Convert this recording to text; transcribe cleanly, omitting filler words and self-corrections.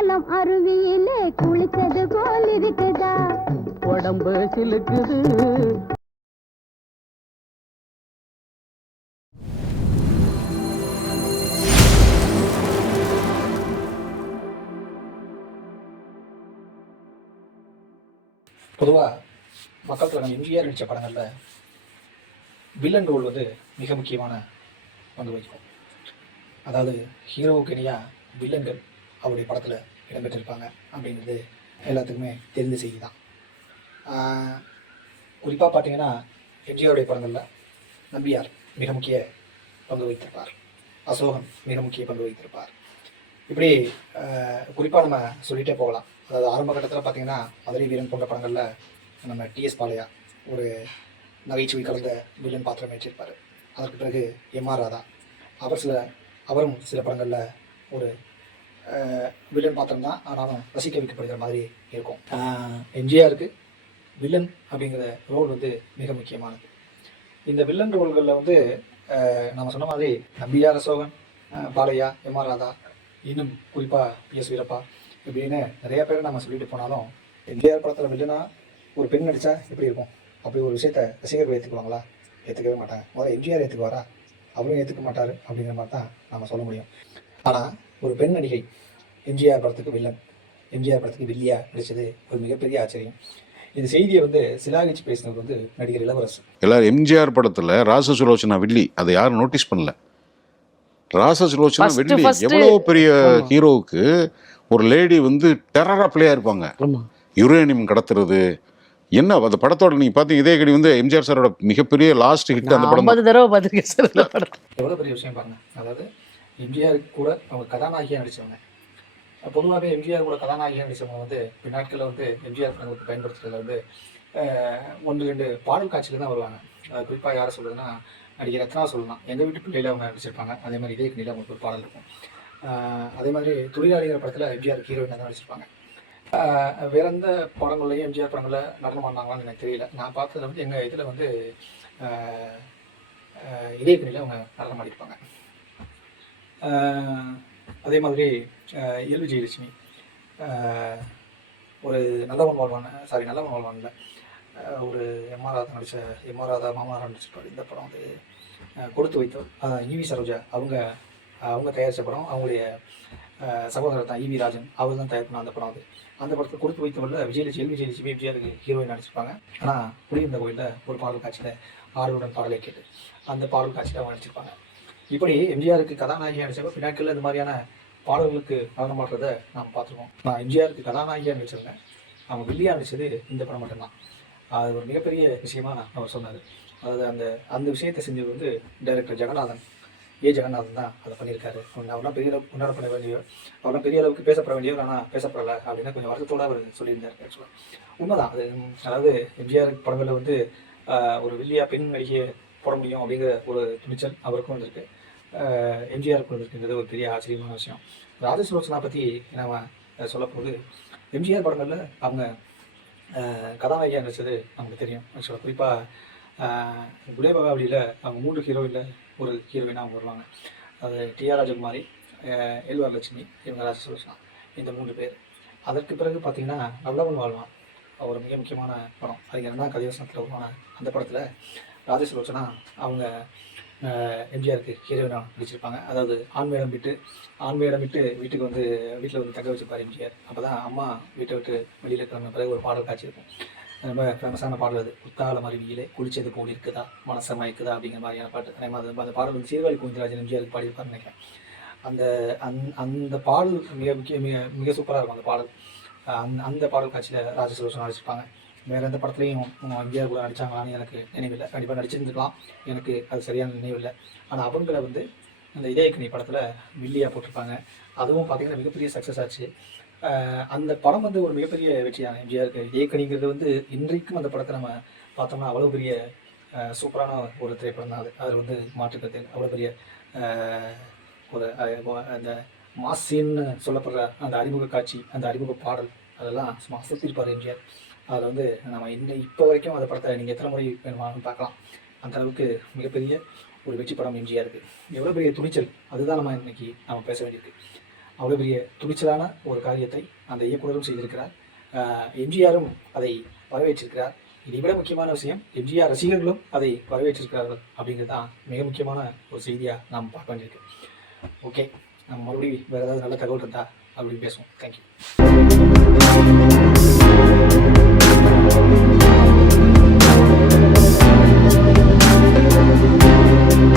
குற்றாலம் அருவியிலே குளிச்சது போல் இருக்குதா, உடம்பு சிலுக்குது. பொதுவாக மக்கள் தலைவர் எம்ஜிஆர் நடித்த படங்களில் வில்லன் ரோல் வந்து மிக முக்கியமான பங்கு வகிக்கும். அதாவது ஹீரோவுக்கு இணையாக வில்லன்கள் அவருடைய படத்தில் இடம்பெற்றிருப்பாங்க அப்படிங்கிறது எல்லாத்துக்குமே தெரிந்த செய்தி தான். குறிப்பாக பார்த்தீங்கன்னா எம்ஜிஆருடைய படங்களில் நம்பியார் மிக முக்கிய பங்கு வகித்திருப்பார், அசோகன் மிக முக்கிய பங்கு வகித்திருப்பார். இப்படி குறிப்பாக நம்ம சொல்லிகிட்டே போகலாம். அதாவது ஆரம்ப கட்டத்தில் பார்த்தீங்கன்னா மதுரை வீரன் போன்ற படங்களில் நம்ம டிஎஸ் பாலையா ஒரு நகைச்சுவை கலந்த வில்லன் பாத்திரம் ஏற்றிருப்பார். அதற்கு பிறகு எம்ஆர் ராதா அவரும் சில படங்களில் ஒரு வில்லன் பாத்திரம் தான், ஆனாலும் ரசிக்க வைக்கப்படுகிற மாதிரி இருக்கும். எம்ஜிஆருக்கு வில்லன் அப்படிங்கிற ரோல் வந்து மிக முக்கியமானது. இந்த வில்லன் ரோல்களில் வந்து நம்ம சொன்ன மாதிரி நம்பியார், அசோகன், பாலையா, எம்ஆர் ராதா, இன்னும் குறிப்பாக பிஎஸ் வீரப்பா இப்படின்னு நிறைய பேர் நம்ம சொல்லிட்டு போனாலும் எம்ஜிஆர் படத்தில் வில்லனா ஒரு பெண் நடித்தா எப்படி இருக்கும்? அப்படி ஒரு விஷயத்த ரசிகர்கள் ஏற்றுக்குவாங்களா? ஏற்றுக்கவே மாட்டாங்க. முதல்ல எம்ஜிஆர் ஏற்றுக்குவாரா? அவரும் ஏற்றுக்க மாட்டார் அப்படிங்கிற மாதிரி தான் நம்ம சொல்ல முடியும். ஆனால் ஒரு பெண் நடிகை எம்ஜிஆர் படத்துக்கு வில்லன், எம்ஜிஆர் படத்துக்கு வில்லியா நடித்தது ஒரு மிகப்பெரிய ஆச்சரியம். இந்த செய்தியை வந்து சிலாகிச்சு பேசினது வந்து நடிகர் இளவரசு. எல்லாரும் எம்ஜிஆர் படத்தில் ராசசுலோச்சனா வில்லி, அதை யாரும் நோட்டீஸ் பண்ணல. ராசசுலோச்சனா வில்லி எவ்வளோ பெரிய ஹீரோவுக்கு ஒரு லேடி வந்து டெரரா பிளேயா இருப்பாங்க. யுரேனியம் கடத்துறது என்ன அந்த படத்தோட நீங்க பாத்தீங்க. இதே கடி வந்து எம்ஜிஆர் சாரோட மிகப்பெரிய லாஸ்ட் ஹிட் அந்த படம். 50 தடவை பார்த்துருக்கேன் சார் இந்த படம். எவ்வளோ பெரிய விஷயம் பாருங்க. அதாவது எம்ஜிஆர் கூட அவங்க கதாநாயகியாக நடித்தவங்க. பொதுவாகவே எம்ஜிஆர் கூட கதாநாயகியாக நடித்தவங்க வந்து பின்னாட்களில் வந்து எம்ஜிஆர் படங்களுக்கு பயன்படுத்துறதுல வந்து 1-2 பாடல் காட்சியில் தான் வருவாங்க. குறிப்பாக யாரை சொல்றதுன்னா நடிகர் ரத்னா சொல்லலாம். எங்கள் வீட்டு பிள்ளையில் அவங்க நடிச்சிருப்பாங்க. அதே மாதிரி இதே கணியில் அவங்களுக்கு ஒரு பாடல் இருக்கும். அதே மாதிரி தொழிலாளிகள் படத்தில் எம்ஜிஆர் ஹீரோயினாக தான் நடிச்சிருப்பாங்க. வேற எந்த படங்கள்லையும் எம்ஜிஆர் படங்களில் நடனம் ஆனாங்களான்னு எனக்கு தெரியல. நான் பார்த்ததில் வந்து எங்கள் இதில் வந்து இதே கணியில் அவங்க நடனம் ஆடிருப்பாங்க. அதே மாதிரி எல் விஜயலட்சுமி ஒரு நல்லவன் வாழ்வானில் ஒரு எம்ஆர் ராதா நடித்த எம்ஆர் ராதா மாமனார் நடிச்சிருப்பார். இந்த படம் வந்து கொடுத்து வைத்தோம். ஈவி சரோஜா அவங்க தயாரித்த படம். அவங்களுடைய சகோதரர் தான் ஈவி ராஜன், அவர் தான் தயார் பண்ண அந்த படம். அந்த படத்தை கொடுத்து வைத்தவரில் எல் விஜயலட்சுமி எம்ஜிஆருக்கு ஹீரோயின் நடிச்சிருப்பாங்க. ஆனால் குடியிருந்த கோயிலில் ஒரு பாடல் காட்சியில் ஆளுடன் பாடலை கேட்டு அந்த பாடல் காட்சியில் அவங்க நடிச்சிருப்பாங்க. இப்படி எம்ஜிஆருக்கு கதாநாயகியாக நடிச்சப்போ பின்னாட்களில் இந்த மாதிரியான பாடல்களுக்கு நடனம் ஆடுறதை நாம் பார்த்துருக்கோம். நான் எம்ஜிஆருக்கு கதாநாயகியாக நடிச்சிருந்தேன், அவங்க வில்லியாக நடிச்சது இந்த படம் மட்டும்தான். அது ஒரு மிகப்பெரிய விஷயமா அவர் சொன்னார். அதாவது அந்த விஷயத்தை செஞ்சது வந்து டைரக்டர் ஜெகநாதன் தான் அதை பண்ணியிருக்காரு. அவர்லாம் பெரிய அளவுக்கு கொண்டாடப்பட வேண்டியவர், அவர்லாம் பெரிய அளவுக்கு பேசப்பட வேண்டியவர், ஆனால் பேசப்படலை அப்படின்னு கொஞ்சம் வருத்தத்தோடு அவர் சொல்லியிருந்தார். ஆக்சுவலாக உண்மைதான் அது. அதாவது எம்ஜிஆர் படங்களில் வந்து ஒரு வில்லியா பெண் நடிகையை போட முடியும் அப்படிங்கிற ஒரு துணிச்சல் அவருக்கும் வந்திருக்கு, எம்ஜிஆருக்கும் வந்திருக்குங்கிறது ஒரு பெரிய ஆச்சரியமான விஷயம். ராஜசுலோச்சனா பற்றி நம்ம சொல்லப்போது எம்ஜிஆர் படங்களில் அவங்க கதாநாயகியாக நடிச்சது நமக்கு தெரியும். ஆக்சுவலாக குறிப்பாக குலேபகாவலியில் அவங்க 3 ஹீரோயினில் ஒரு ஹீரோயினாக அவங்க வருவாங்க. அது டிஆர் ராஜகுமாரி, எல் வரலட்சுமி, இவங்க ராஜசுலோச்சனா, இந்த 3 பேர். அதற்கு பிறகு பார்த்திங்கன்னா நல்லவன் வாழ்வான் ஒரு மிக முக்கியமான படம். அது 2ஆம் கதைவசனத்தில் உருவான அந்த படத்தில் ராஜசுலோச்சனா அவங்க எம்ஜிஆருக்கு ஹீரோயினாக நடிச்சிருப்பாங்க. அதாவது ஆண் வேடம் விட்டு வீட்டில் வந்து தங்க வச்சுருப்பார் எம்ஜிஆர். அப்போ தான் அம்மா வீட்டை விட்டு வெளியில் கிளம்பின பிறகு ஒரு பாடல் காட்சி இருக்கும். ரொம்ப ஃபேமஸான பாடல் அது. குத்தால மருவியிலே குளிச்சது போல் இருக்குதா, மனசமாக இருக்குதா அப்படிங்கிற மாதிரியான பாட்டு. அதே மாதிரி அந்த பாடல் வந்து சீர்காழி கோவிந்தராஜன் எம்ஜிஆருக்கு பாடியிருப்பாருன்னு நினைக்கிறேன். அந்த பாடல் மிக சூப்பராக இருக்கும். அந்த பாடல் அந்த பாடல் காட்சியில் ராஜசுலோச்சனா நடிச்சிருப்பாங்க. வேறு எந்த படத்துலையும் எம்ஜிஆர் கூட நடித்தாங்களான்னு எனக்கு நினைவில்லை. கண்டிப்பாக நடிச்சிருந்துருக்கலாம், எனக்கு அது சரியான நினைவில்லை. ஆனால் அவங்கள வந்து அந்த இதயக்கனி படத்தில் வில்லியாக போட்டிருப்பாங்க. அதுவும் பார்த்திங்கன்னா மிகப்பெரிய சக்ஸஸ் ஆச்சு. அந்த படம் வந்து ஒரு மிகப்பெரிய வெற்றியான எம்ஜிஆருக்கு. இதயக்கனிங்கிறது வந்து இன்றைக்கும் அந்த படத்தை நம்ம பார்த்தோம்னா அவ்வளோ பெரிய சூப்பரான ஒரு திரைப்படம் தான் அது. அதில் வந்து மாற்றுக்கிறது அவ்வளோ பெரிய ஒரு அந்த மாசின்னு சொல்லப்படுற அந்த அறிமுக காட்சி, அந்த அறிமுக பாடல், அதெல்லாம் சும்மா அசத்திருப்பார் எம்ஜிஆர். அதில் வந்து நம்ம இப்போ வரைக்கும் அந்த படத்தை நீங்கள் எத்தனை முறை வேணுமானு பார்க்கலாம். அந்த அளவுக்கு மிகப்பெரிய ஒரு வெற்றி படம் எம்ஜிஆருக்கு. எவ்வளோ பெரிய துணிச்சல், அதுதான் நம்ம இன்றைக்கி பேச வேண்டியிருக்கு. அவ்வளோ பெரிய துணிச்சலான ஒரு காரியத்தை அந்த இயக்குனரும் செய்திருக்கிறார். எம்ஜிஆரும் அதை வரவேற்றிருக்கிறார். இதை விட முக்கியமான விஷயம், எம்ஜிஆர் ரசிகர்களும் அதை வரவேற்றிருக்கிறார்கள் அப்படிங்கிறது தான் மிக முக்கியமான ஒரு செய்தியாக நாம் பார்க்க வேண்டியிருக்கு. ஓகே, நம்ம மறுபடியும் வேறு ஏதாவது நல்ல தகவல் இருந்தால் அப்படி பேசுவோம். தேங்க்யூ.